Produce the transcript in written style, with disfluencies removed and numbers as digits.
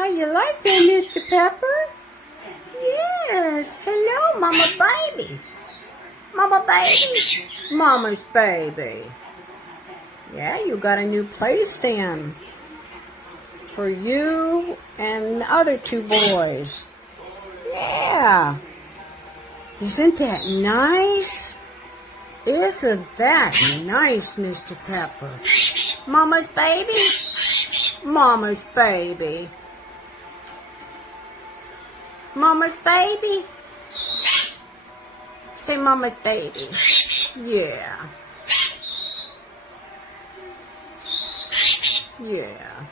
How you like that, Mr. Pepper? Yes. Hello, Mama Baby. Mama Baby. Mama's baby. Yeah, you got a new playstand for you and the other two boys. Yeah. Isn't that nice? Isn't that nice, Mr. Pepper? Mama's baby? Mama's baby. Mama's baby? Say Mama's baby. Yeah. Yeah.